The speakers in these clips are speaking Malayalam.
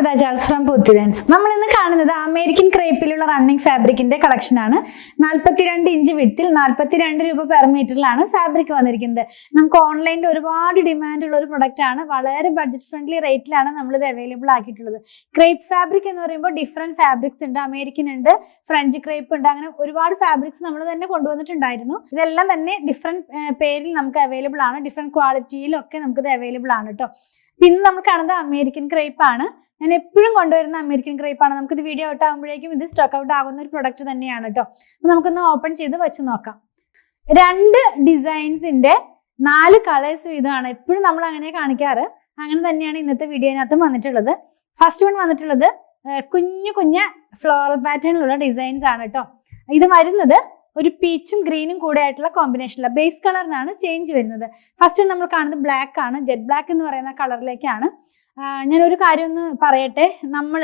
Kavita Charles from Putturans. നമ്മൾ ഇന്ന് കാണുന്നത് അമേരിക്കൻ ക്രേപ്പിലുള്ള റണ്ണിംഗ് ഫാബ്രിക്കിന്റെ കളക്ഷൻ ആണ്. 42 ഇഞ്ച് വിഡ്ത്തിൽ 42 രൂപ പെർ മീറ്ററിലാണ് ഫാബ്രിക് വന്നിരിക്കുന്നത്. നമുക്ക് ഓൺലൈനിൽ ഒരുപാട് ഡിമാൻഡ് ഉള്ള ഒരു പ്രൊഡക്റ്റ് ആണ്. വളരെ ബഡ്ജറ്റ് ഫ്രണ്ട്ലി റേറ്റിലാണ് നമ്മൾ ഇത് അവൈലബിൾ ആക്കിയിട്ടുള്ളത്. ക്രേപ്പ് ഫാബ്രിക് എന്ന് പറയുമ്പോൾ ഡിഫറെന്റ് ഫാബ്രിക്സ് ഉണ്ട്. അമേരിക്കൻ ഉണ്ട്, ഫ്രഞ്ച് ക്രേപ്പ് ഉണ്ട്, അങ്ങനെ ഒരുപാട് ഫാബ്രിക്സ് നമ്മൾ തന്നെ കൊണ്ടുവന്നിട്ടുണ്ടായിരുന്നു. ഇതെല്ലാം തന്നെ ഡിഫറെന്റ് പേരിൽ നമുക്ക് അവൈലബിൾ ആണ്. ഡിഫറെന്റ് ക്വാളിറ്റിയിലൊക്കെ നമുക്ക് ഇത് അവൈലബിൾ ആണ് കേട്ടോ. പിന്നെ നമ്മൾ കാണുന്നത് അമേരിക്കൻ ക്രേപ്പ് ആണ്. ഞാൻ എപ്പോഴും കൊണ്ടുവരുന്ന അമേരിക്കൻ ക്രേപ്പ് ആണ്. നമുക്കിത് വീഡിയോ ഔട്ട് ആകുമ്പോഴേക്കും ഇത് സ്റ്റോക്ക് ഔട്ട് ആകുന്ന ഒരു പ്രൊഡക്റ്റ് തന്നെയാണ് കേട്ടോ. അപ്പൊ നമുക്കൊന്ന് ഓപ്പൺ ചെയ്ത് വെച്ച് നോക്കാം. 2 ഡിസൈൻസിന്റെ 4 കളേഴ്സ് വീതമാണ് എപ്പോഴും നമ്മൾ അങ്ങനെ കാണിക്കാറ്. അങ്ങനെ തന്നെയാണ് ഇന്നത്തെ വീഡിയോനകത്ത് വന്നിട്ടുള്ളത്. ഫസ്റ്റ് വൺ വന്നിട്ടുള്ളത് കുഞ്ഞു കുഞ്ഞ് ഫ്ലോറൽ പാറ്റേണിലുള്ള ഡിസൈൻസ് ആണ് കേട്ടോ. ഇത് വരുന്നത് ഒരു പീച്ചും ഗ്രീനും കൂടെ ആയിട്ടുള്ള കോമ്പിനേഷനിലാണ്. ബേസ് കളറിനാണ് ചേഞ്ച് വരുന്നത്. ഫസ്റ്റ് നമ്മൾ കാണുന്നത് ബ്ലാക്ക് ആണ്. ജെറ്റ് ബ്ലാക്ക് എന്ന് പറയുന്ന കളറിലേക്കാണ്. ഞാനൊരു കാര്യം ഒന്ന് പറയട്ടെ. നമ്മൾ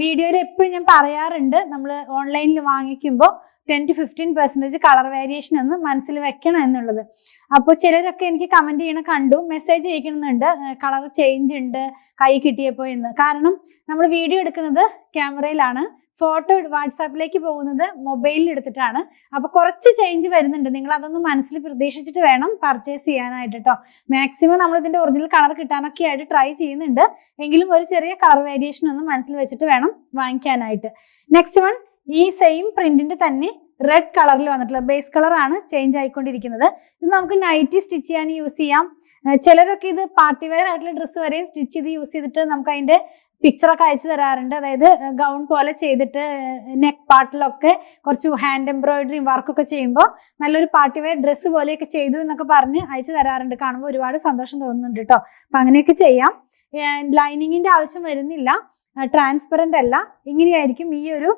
വീഡിയോയിൽ എപ്പോഴും ഞാൻ പറയാറുണ്ട്, നമ്മൾ ഓൺലൈനിൽ വാങ്ങിക്കുമ്പോൾ 10 to 15% കളർ വേരിയേഷൻ എന്ന് മനസ്സിൽ വെക്കണം എന്നുള്ളത്. അപ്പോൾ ചിലരൊക്കെ എനിക്ക് കമൻറ്റ് ചെയ്യണ കണ്ടു, മെസ്സേജ് അയക്കണമെന്നുണ്ട്, കളർ ചേഞ്ച് ഉണ്ട് കൈ കിട്ടിയപ്പോൾ എന്ന്. കാരണം നമ്മൾ വീഡിയോ എടുക്കുന്നത് ക്യാമറയിലാണ്, ഫോട്ടോ വാട്സാപ്പിലേക്ക് പോകുന്നത് മൊബൈലിൽ എടുത്തിട്ടാണ്. അപ്പോൾ കുറച്ച് ചേഞ്ച് വരുന്നുണ്ട്. നിങ്ങൾ അതൊന്ന് മനസ്സിൽ പ്രതീക്ഷിച്ചിട്ട് വേണം പർച്ചേസ് ചെയ്യാനായിട്ട് കേട്ടോ. മാക്സിമം നമ്മൾ ഇതിൻ്റെ ഒറിജിനൽ കളർ കിട്ടാനൊക്കെ ആയിട്ട് ട്രൈ ചെയ്യുന്നുണ്ട്. എങ്കിലും ഒരു ചെറിയ കളർ വേരിയേഷൻ ഒന്ന് മനസ്സിൽ വെച്ചിട്ട് വേണം വാങ്ങിക്കാനായിട്ട്. നെക്സ്റ്റ് വൺ ഈ സെയിം പ്രിന്റിന്റെ തന്നെ റെഡ് കളറിൽ വന്നിട്ടുള്ള ബേസ് കളറാണ് ചേഞ്ച് ആയിക്കൊണ്ടിരിക്കുന്നത്. ഇത് നമുക്ക് നൈറ്റി സ്റ്റിച്ച് ചെയ്യാൻ യൂസ് ചെയ്യാം. ചിലരൊക്കെ ഇത് പാർട്ടി വെയർ ആയിട്ടുള്ള ഡ്രസ്സ് വരെയും സ്റ്റിച്ച് ചെയ്ത് യൂസ് ചെയ്തിട്ട് നമുക്ക് അതിന്റെ പിക്ചറൊക്കെ അയച്ചു തരാറുണ്ട്. അതായത് ഗൗൺ പോലെ ചെയ്തിട്ട് നെക്ക് പാർട്ടിലൊക്കെ കുറച്ച് ഹാൻഡ് എംബ്രോയിഡറി വർക്കൊക്കെ ചെയ്യുമ്പോൾ നല്ലൊരു പാർട്ടി വെയർ ഡ്രസ്സ് പോലെയൊക്കെ ചെയ്തു എന്നൊക്കെ പറഞ്ഞ് അയച്ചു തരാറുണ്ട്. കാണുമ്പോൾ ഒരുപാട് സന്തോഷം തോന്നുന്നുണ്ട് കേട്ടോ. അപ്പം അങ്ങനെയൊക്കെ ചെയ്യാം. ലൈനിങ്ങിന്റെ ആവശ്യം വരുന്നില്ല, ട്രാൻസ്പെറൻ്റ് അല്ല. ഇങ്ങനെയായിരിക്കും ഈ ഒരു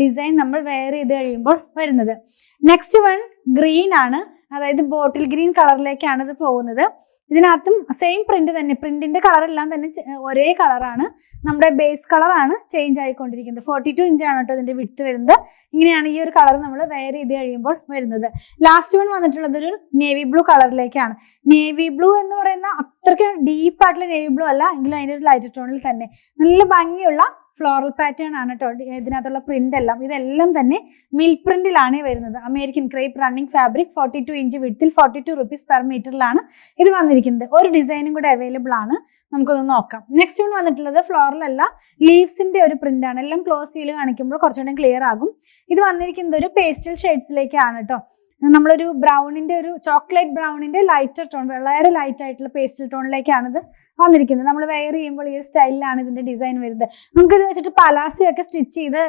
ഡിസൈൻ നമ്മൾ വെയർ ചെയ്ത് കഴിയുമ്പോൾ വരുന്നത്. നെക്സ്റ്റ് വൺ ഗ്രീൻ ആണ്. അതായത് ബോട്ടിൽ ഗ്രീൻ കളറിലേക്കാണ് ഇത് പോകുന്നത്. ഇതിനകത്തും സെയിം പ്രിന്റ് തന്നെ, പ്രിന്റിന്റെ കളർ എല്ലാം തന്നെ ഒരേ കളറാണ്. നമ്മുടെ ബേസ് കളറാണ് ചേഞ്ച് ആയിക്കൊണ്ടിരിക്കുന്നത്. 42 ഇഞ്ചാണ് കേട്ടോ ഇതിന്റെ വിഡ്ത്ത് വരുന്നത്. ഇങ്ങനെയാണ് ഈ ഒരു കളർ നമ്മൾ വെയർ ചെയ്ത് കഴിയുമ്പോൾ വരുന്നത്. ലാസ്റ്റ് വൺ വന്നിട്ടുള്ളത് ഒരു നേവി ബ്ലൂ കളറിലേക്കാണ്. നേവി ബ്ലൂ എന്ന് പറയുന്ന അത്രയ്ക്ക് ഡീപ്പായിട്ടുള്ള നേവി ബ്ലൂ അല്ല, എങ്കിലും അതിൻ്റെ ഒരു ലൈറ്റ് ടോണിൽ തന്നെ നല്ല ഭംഗിയുള്ള ഫ്ലോറൽ പാറ്റേൺ ആണ് കേട്ടോ. ഇതിനകത്തുള്ള പ്രിന്റ് എല്ലാം ഇതെല്ലാം തന്നെ മിൽ പ്രിന്റിലാണ് വരുന്നത്. American crepe running fabric 42 inch വിഡ്ത്തിൽ 42 rupees പെർ മീറ്ററിലാണ് ഇത് വന്നിരിക്കുന്നത്. ഒരു ഡിസൈനും കൂടെ അവൈലബിൾ ആണ്. നമുക്കൊന്ന് നോക്കാം. നെക്സ്റ്റ് വൺ വന്നിട്ടുള്ളത് ഫ്ലോറൽ അല്ല, ലീവ്സിന്റെ ഒരു പ്രിന്റ് ആണ്. എല്ലാം ക്ലോസ് ചെയ്ത് കാണിക്കുമ്പോൾ കുറച്ചുകൂടെ ക്ലിയർ ആകും. ഇത് വന്നിരിക്കുന്നത് ഒരു പേസ്റ്റൽ ഷെയ്ഡ്സിലേക്കാണ് കേട്ടോ. നമ്മളൊരു ബ്രൗണിന്റെ, ഒരു ചോക്ലേറ്റ് ബ്രൗണിന്റെ ലൈറ്റർ ടോൺ, വളരെ ലൈറ്റ് ആയിട്ടുള്ള പേസ്റ്റൽ ടോണിലേക്കാണ് ഇത് വന്നിരിക്കുന്നത്. നമ്മൾ വെയർ ചെയ്യുമ്പോൾ ഈ ഒരു സ്റ്റൈലിലാണ് ഇതിന്റെ ഡിസൈൻ വരുന്നത്. നമുക്കിത് വെച്ചിട്ട് പലാസയൊക്കെ സ്റ്റിച്ച് ചെയ്ത്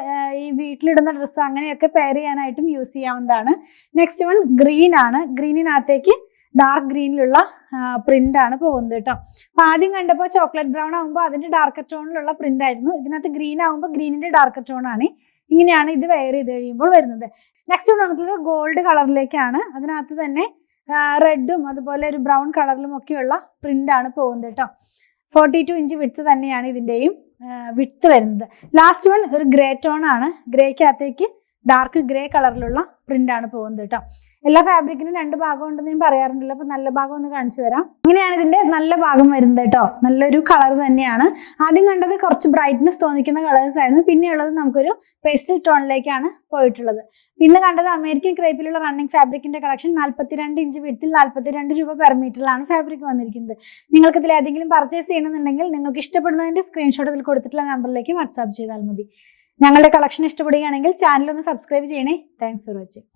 ഈ വീട്ടിലിടുന്ന ഡ്രസ്സ് അങ്ങനെയൊക്കെ പെയർ ചെയ്യാനായിട്ടും യൂസ് ചെയ്യാവുന്നതാണ്. നെക്സ്റ്റ് വൺ ഗ്രീൻ ആണ്. ഗ്രീനിനകത്തേക്ക് ഡാർക്ക് ഗ്രീനിലുള്ള പ്രിന്റ് ആണ് പോകുന്നത് കേട്ടോ. അപ്പൊ ആദ്യം കണ്ടപ്പോൾ ചോക്ലേറ്റ് ബ്രൗൺ ആകുമ്പോൾ അതിന്റെ ഡാർക്കർ ടോണിലുള്ള പ്രിന്റ് ആയിരുന്നു. ഇതിനകത്ത് ഗ്രീൻ ആകുമ്പോൾ ഗ്രീനിന്റെ ഡാർക്കർ ടോൺ ആണ്. ഇങ്ങനെയാണ് ഇത് വെയർ ചെയ്ത് കഴിയുമ്പോൾ വരുന്നത്. നെക്സ്റ്റ് വന്നിട്ടുള്ളത് ഗോൾഡ് കളറിലേക്കാണ്. അതിനകത്ത് തന്നെ റെഡും അതുപോലെ ഒരു ബ്രൗൺ കളറിലും ഒക്കെയുള്ള പ്രിന്റ് ആണ് പോകുന്നത് കേട്ടോ. 42 ഇഞ്ച് വിഡ്ത്ത് തന്നെയാണ് ഇതിന്റെയും വിഡ്ത്ത് വരുന്നത്. ലാസ്റ്റ് വൺ ഒരു ഗ്രേ ടോൺ ആണ്. ഗ്രേക്കകത്തേക്ക് ഡാർക്ക് ഗ്രേ കളറിലുള്ള പ്രിന്റ് ആണ് പോകുന്നത് കേട്ടോ. എല്ലാ ഫാബ്രിക്കിനും 2 ഭാഗം ഉണ്ടെന്ന് ഞാൻ പറയാറുണ്ടല്ലോ. അപ്പൊ നല്ല ഭാഗം ഒന്ന് കാണിച്ചു തരാം. ഇങ്ങനെയാണ് ഇതിന്റെ നല്ല ഭാഗം വരുന്നത് കേട്ടോ. നല്ലൊരു കളർ തന്നെയാണ്. ആദ്യം കണ്ടത് കുറച്ച് ബ്രൈറ്റ്നെസ് തോന്നിക്കുന്ന കളേഴ്സ് ആയിരുന്നു. പിന്നെയുള്ളത് നമുക്കൊരു പേസ്റ്റൽ ടോണിലേക്കാണ് പോയിട്ടുള്ളത്. പിന്നെ കണ്ടത് അമേരിക്കൻ ക്രേപ്പിലുള്ള റണ്ണിംഗ് ഫാബ്രിക്കിന്റെ കളക്ഷൻ 42 ഇഞ്ച് വിഡ്ത്തിൽ 42 രൂപ പെർ മീറ്ററിലാണ് ഫാബ്രിക് വന്നിരിക്കുന്നത്. നിങ്ങൾക്ക് ഇതിൽ ഏതെങ്കിലും പർച്ചേസ് ചെയ്യണമെന്നുണ്ടെങ്കിൽ നിങ്ങൾക്ക് ഇഷ്ടപ്പെടുന്നതിന്റെ സ്ക്രീൻഷോട്ട് ഇതിൽ കൊടുത്തിട്ടുള്ള നമ്പറിലേക്ക് വാട്സാപ്പ് ചെയ്താൽ മതി. ഞങ്ങളുടെ കളക്ഷൻ ഇഷ്ടപ്പെടുകയാണെങ്കിൽ ചാനൽ ഒന്ന് സബ്സ്ക്രൈബ് ചെയ്യണേ. Thanks for watching.